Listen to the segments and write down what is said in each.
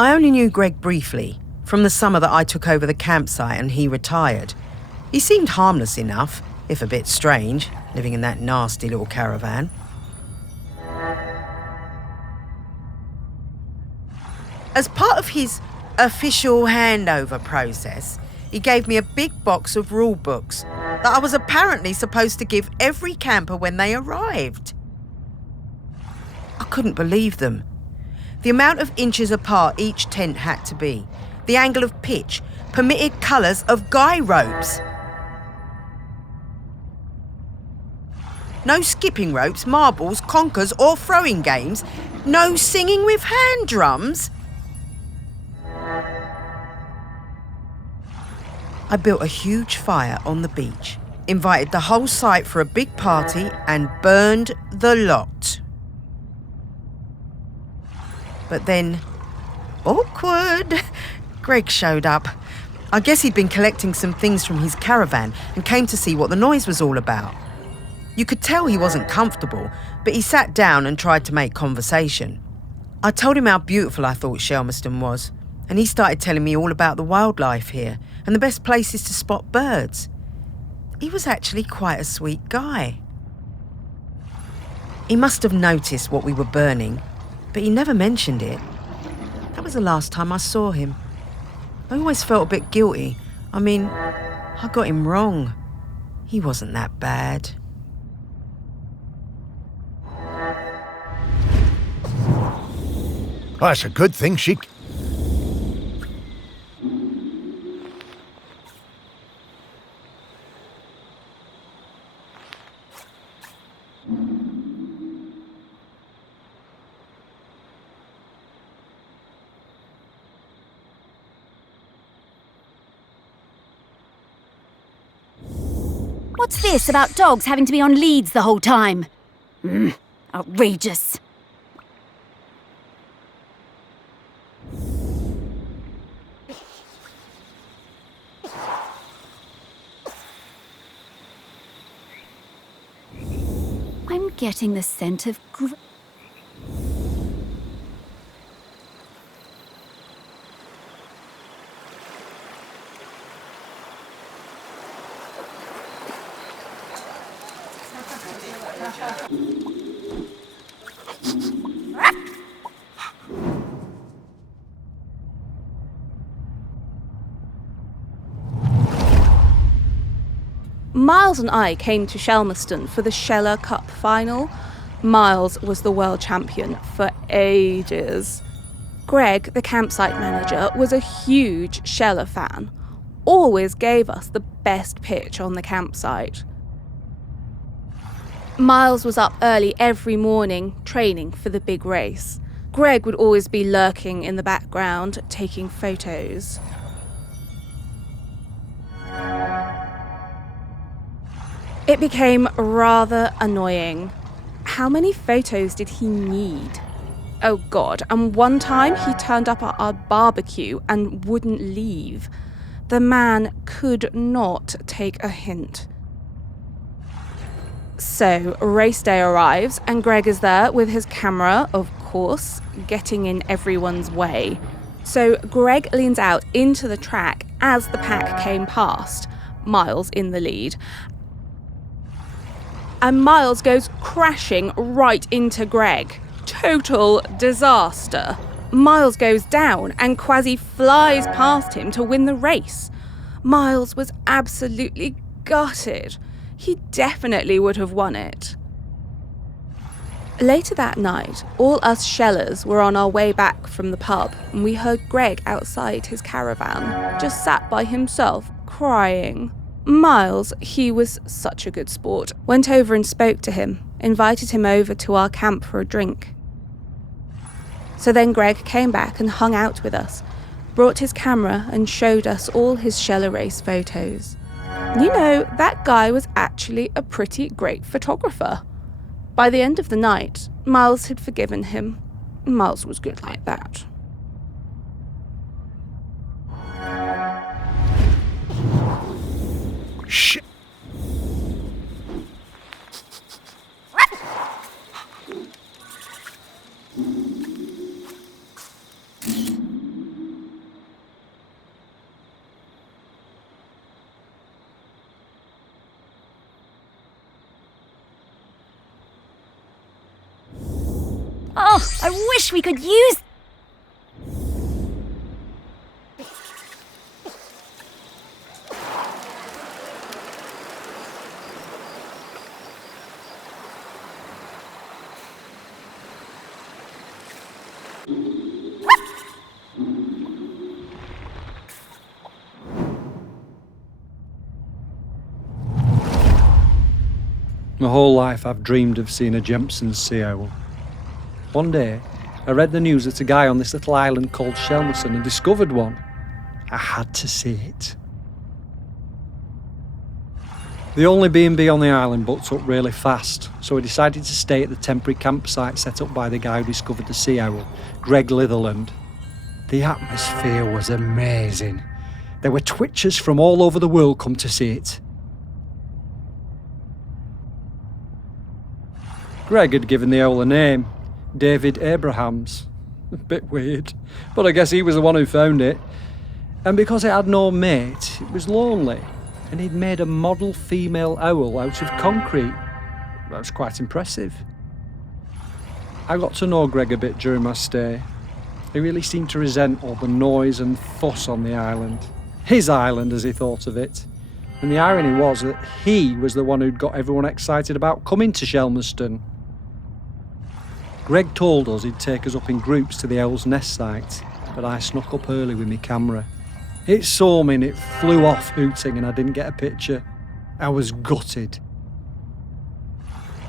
I only knew Greg briefly, from the summer that I took over the campsite and he retired. He seemed harmless enough, if a bit strange, living in that nasty little caravan. As part of his official handover process, he gave me a big box of rule books that I was apparently supposed to give every camper when they arrived. I couldn't believe them. The amount of inches apart each tent had to be, the angle of pitch, permitted colours of guy ropes. No skipping ropes, marbles, conkers or throwing games. No singing with hand drums. I built a huge fire on the beach, invited the whole site for a big party and burned the lot. But then, awkward, Greg showed up. I guess he'd been collecting some things from his caravan and came to see what the noise was all about. You could tell he wasn't comfortable, but he sat down and tried to make conversation. I told him how beautiful I thought Shelmerston was, and he started telling me all about the wildlife here and the best places to spot birds. He was actually quite a sweet guy. He must have noticed what we were burning, but he never mentioned it. That was the last time I saw him. I always felt a bit guilty. I mean, I got him wrong. He wasn't that bad. Oh, that's a good thing she... What's this about dogs having to be on leads the whole time? Outrageous. I'm getting the scent of Miles and I came to Shelmerston for the Sheller Cup final. Miles was the world champion for ages. Greg, the campsite manager, was a huge Sheller fan. Always gave us the best pitch on the campsite. Miles was up early every morning, training for the big race. Greg would always be lurking in the background, taking photos. It became rather annoying. How many photos did he need? Oh God, and one time he turned up at our barbecue and wouldn't leave. The man could not take a hint. So, race day arrives and Greg is there with his camera, of course, getting in everyone's way. So Greg leans out into the track as the pack came past, Miles in the lead. And Miles goes crashing right into Greg. Total disaster. Miles goes down and Kwasi flies past him to win the race. Miles was absolutely gutted. He definitely would have won it. Later that night, all us Shellers were on our way back from the pub and we heard Greg outside his caravan, just sat by himself, crying. Miles, he was such a good sport, went over and spoke to him, invited him over to our camp for a drink. So then Greg came back and hung out with us, brought his camera and showed us all his Sheller race photos. You know, that guy was actually a pretty great photographer. By the end of the night, Miles had forgiven him. Miles was good like that. Shit. Oh, I wish we could use... My whole life I've dreamed of seeing a Jempson's sea owl. One day, I read the news that a guy on this little island called Shelmerston had discovered one. I had to see it. The only B&B on the island booked up really fast, so I decided to stay at the temporary campsite set up by the guy who discovered the sea owl, Greg Litherland. The atmosphere was amazing. There were twitchers from all over the world come to see it. Greg had given the owl a name, David Abrahams. A bit weird, but I guess he was the one who found it. And because it had no mate, it was lonely, and he'd made a model female owl out of concrete. That was quite impressive. I got to know Greg a bit during my stay. He really seemed to resent all the noise and fuss on the island. His island, as he thought of it. And the irony was that he was the one who'd got everyone excited about coming to Shelmerston. Greg told us he'd take us up in groups to the owl's nest site, but I snuck up early with my camera. It saw me and it flew off hooting and I didn't get a picture. I was gutted.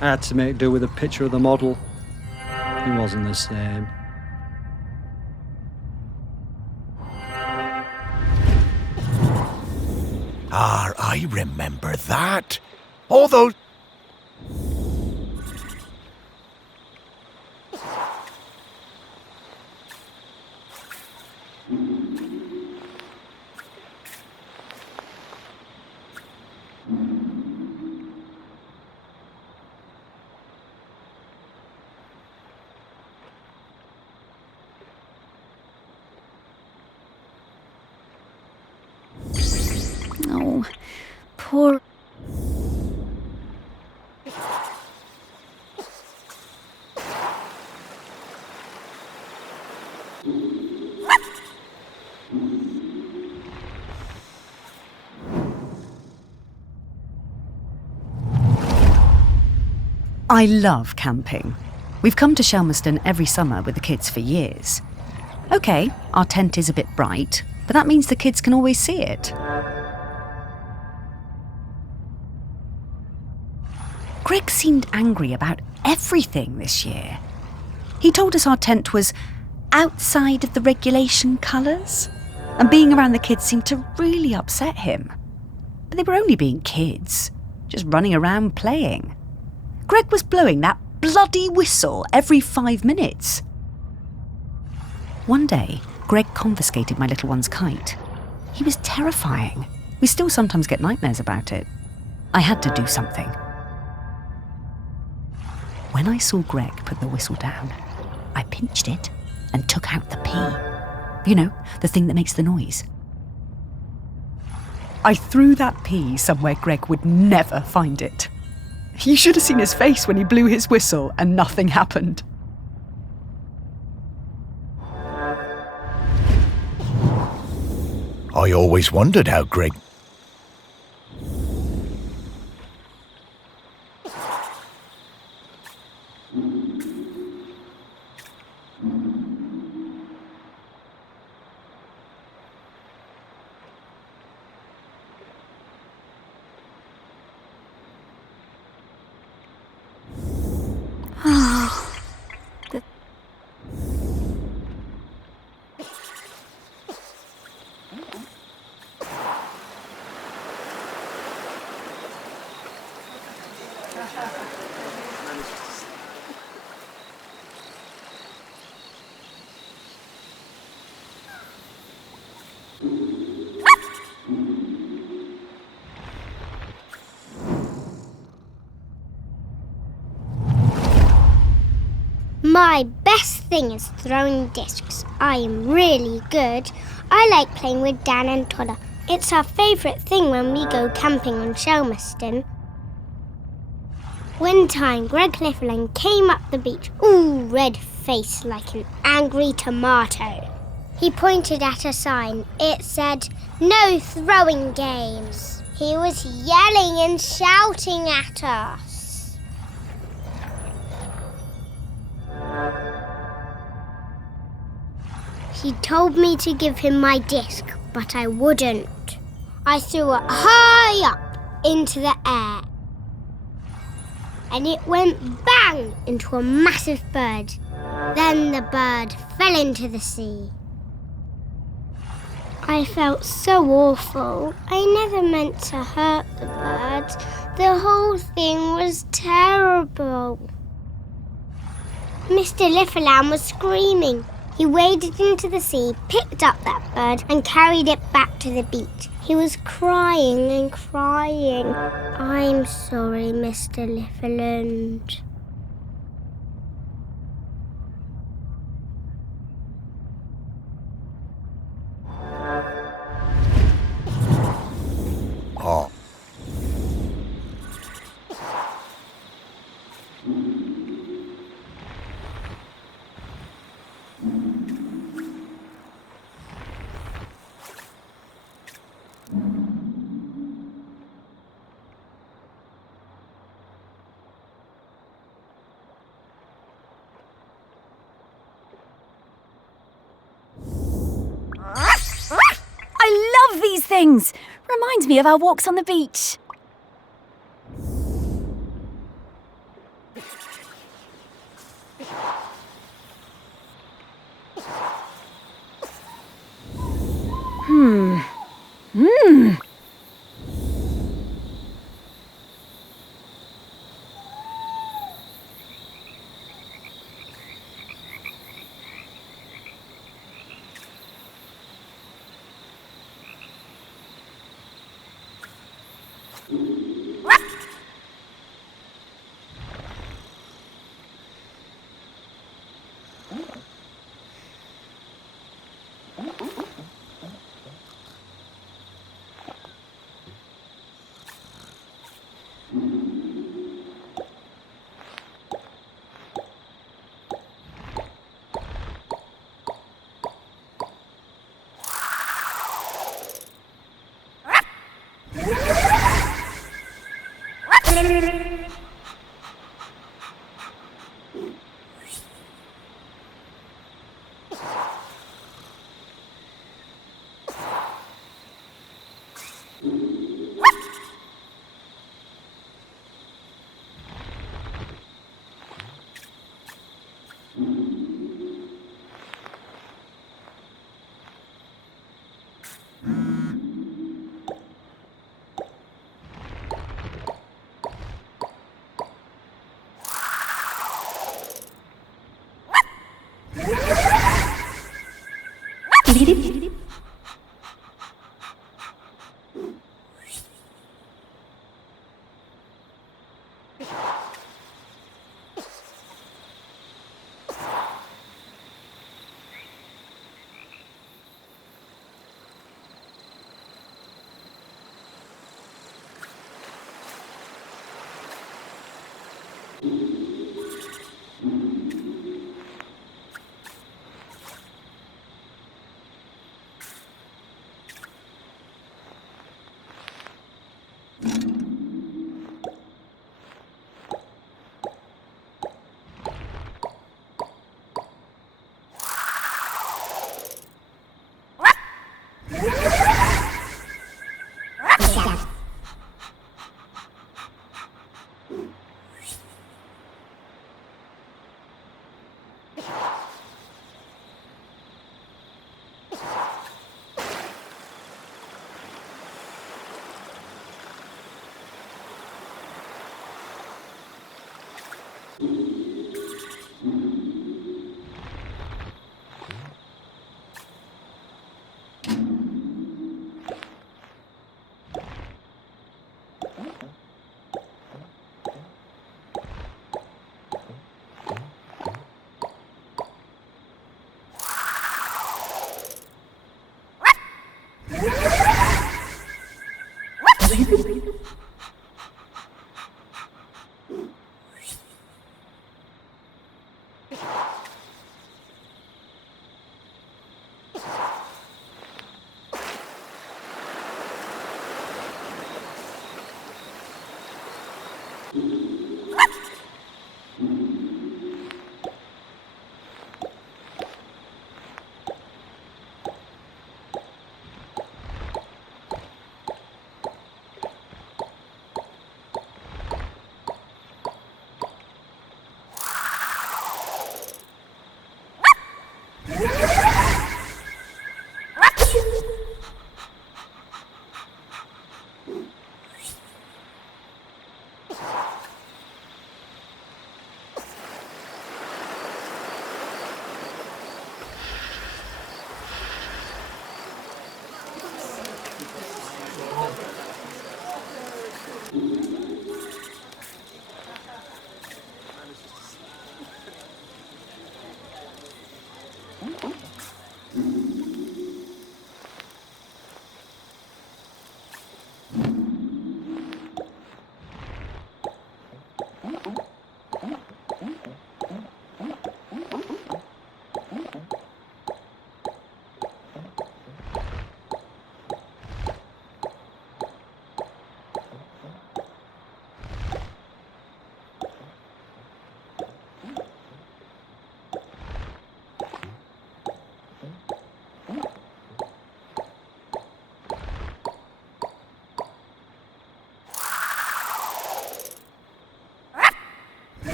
I had to make do with a picture of the model. He wasn't the same. I remember that. All those... Oh, poor... I love camping. We've come to Shelmerston every summer with the kids for years. OK, our tent is a bit bright, but that means the kids can always see it. Greg seemed angry about everything this year. He told us our tent was outside of the regulation colours, and being around the kids seemed to really upset him. But they were only being kids, just running around playing. Greg was blowing that bloody whistle every 5 minutes. One day, Greg confiscated my little one's kite. He was terrifying. We still sometimes get nightmares about it. I had to do something. When I saw Greg put the whistle down, I pinched it and took out the pea. You know, the thing that makes the noise. I threw that pea somewhere Greg would never find it. You should have seen his face when he blew his whistle and nothing happened. I always wondered how Greg... My best thing is throwing discs. I am really good. I like playing with Dan and Toddler. It's our favourite thing when we go camping on Shelmerston. One time, Greg Clifferland came up the beach, all red-faced like an angry tomato. He pointed at a sign. It said, "No throwing games." He was yelling and shouting at us. He told me to give him my disc, but I wouldn't. I threw it high up into the air. And it went bang into a massive bird. Then the bird fell into the sea. I felt so awful. I never meant to hurt the bird. The whole thing was terrible. Mr. Lifferland was screaming. He waded into the sea, picked up that bird and carried it back to the beach. He was crying and crying. I'm sorry, Mr. Lifferland. Oh. I love these things! Reminds me of our walks on the beach.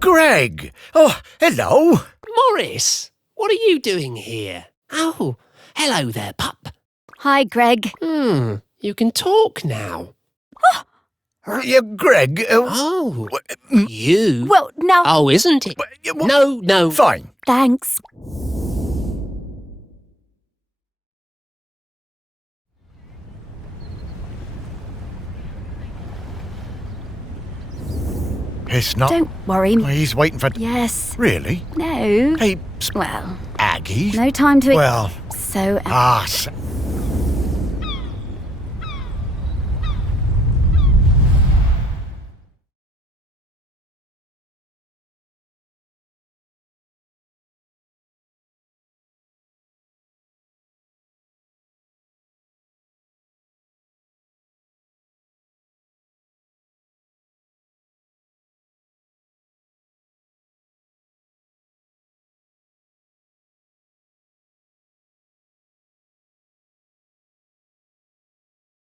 Greg! Oh, hello! Morris, what are you doing here? Oh, hello there, pup. Hi, Greg. You can talk now. Yeah, Greg, Oh, you? Well, now, Oh, isn't it? No. Fine. thanks. It's not... Don't worry. He's waiting for... Yes. Really? No. Hey, Well, Aggie? no time to... Well... So... Ah,